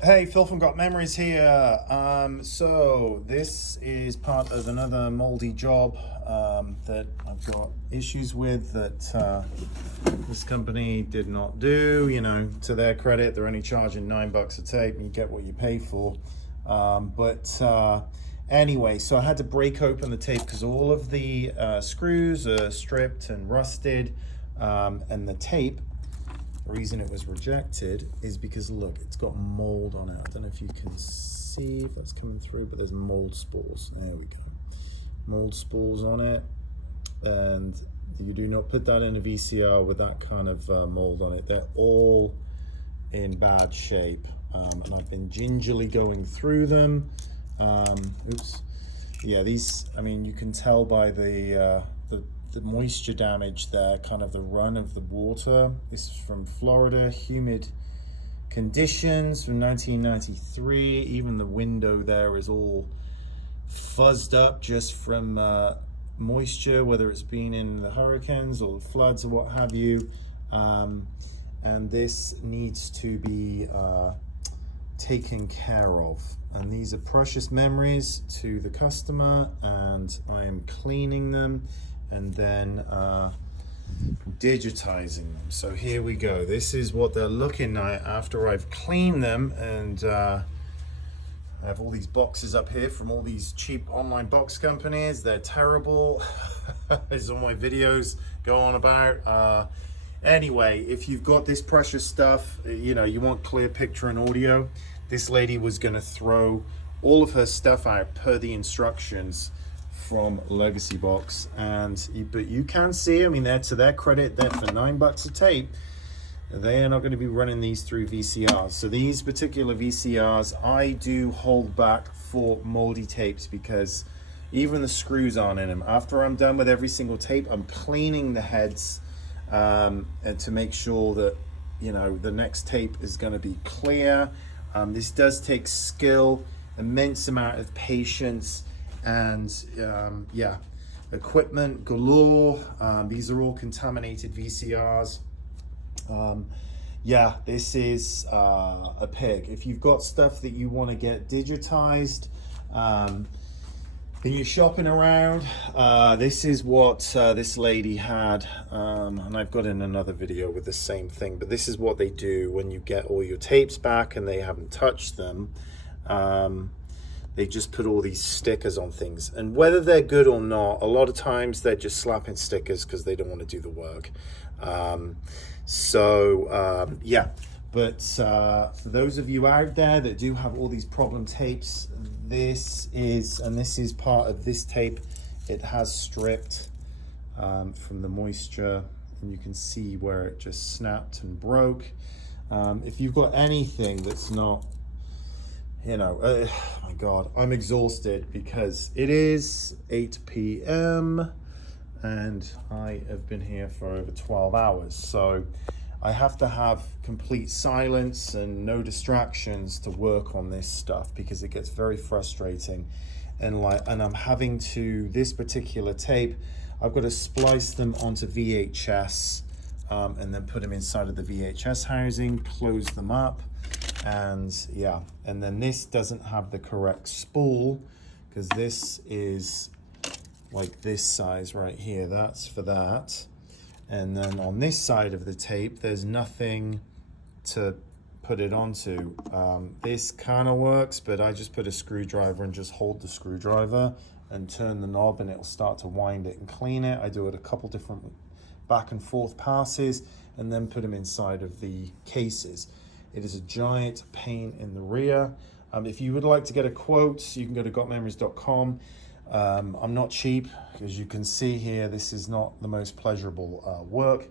Hey, Phil from Got Memories here. So this is part of another moldy job that I've got issues with that this company did not do. You know, to their credit, they're only charging $9 a tape, and you get what you pay for. Anyway, so I had to break open the tape because all of the screws are stripped and rusted, and the tape. The reason it was rejected is because look, it's got mold on it. I don't know if you can see if that's coming through, but there's mold spores. There we go. Mold spores on it. And you do not put that in a VCR with that kind of mold on it. They're all in bad shape. And I've been gingerly going through them. Oops. Yeah, these, I mean, you can tell by the moisture damage there, kind of the run of the water. This is from Florida, humid conditions from 1993. Even the window there is all fuzzed up just from moisture, whether it's been in the hurricanes or the floods or what have you. And this needs to be taken care of. And these are precious memories to the customer, and I am cleaning them and then digitizing them. So here we go. This is what they're looking at after I've cleaned them, and I have all these boxes up here from all these cheap online box companies. They're terrible. As all my videos go on about. Anyway, if you've got this precious stuff, you know, you want clear picture and audio, this lady was going to throw all of her stuff out per the instructions from Legacybox. But you can see, I mean, they're, to their credit, they're for $9 a tape. They are not going to be running these through VCRs. So these particular VCRs, I do hold back for moldy tapes because even the screws aren't in them. After I'm done with every single tape, I'm cleaning the heads and to make sure that, you know, the next tape is going to be clear. This does take skill, immense amount of patience, and yeah, equipment galore. These are all contaminated VCRs. Yeah, this is a pig. If you've got stuff that you want to get digitized, and you're shopping around, this is what this lady had, and I've got in another video with the same thing, but this is what they do when you get all your tapes back and they haven't touched them. They just put all these stickers on things, and whether they're good or not, a lot of times they're just slapping stickers because they don't want to do the work. Yeah, but for those of you out there that do have all these problem tapes, this is part of this tape. It has stripped from the moisture, and you can see where it just snapped and broke. If you've got anything that's not, you know, oh my God, I'm exhausted because it is 8 p.m. and I have been here for over 12 hours. So I have to have complete silence and no distractions to work on this stuff because it gets very frustrating. And I'm having to, this particular tape, I've got to splice them onto VHS and then put them inside of the VHS housing, close them up. And yeah, and then this doesn't have the correct spool because this is like this size right here. That's for that. And then on this side of the tape, there's nothing to put it onto. This kind of works, but I just put a screwdriver and just hold the screwdriver and turn the knob, and it'll start to wind it and clean it. I do it a couple different back and forth passes and then put them inside of the cases. It is a giant pain in the rear. If you would like to get a quote, you can go to gotmemories.com. I'm not cheap, as you can see here. This is not the most pleasurable work.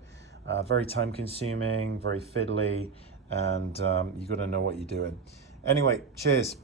Very time consuming, very fiddly, and you got to know what you're doing. Anyway, cheers.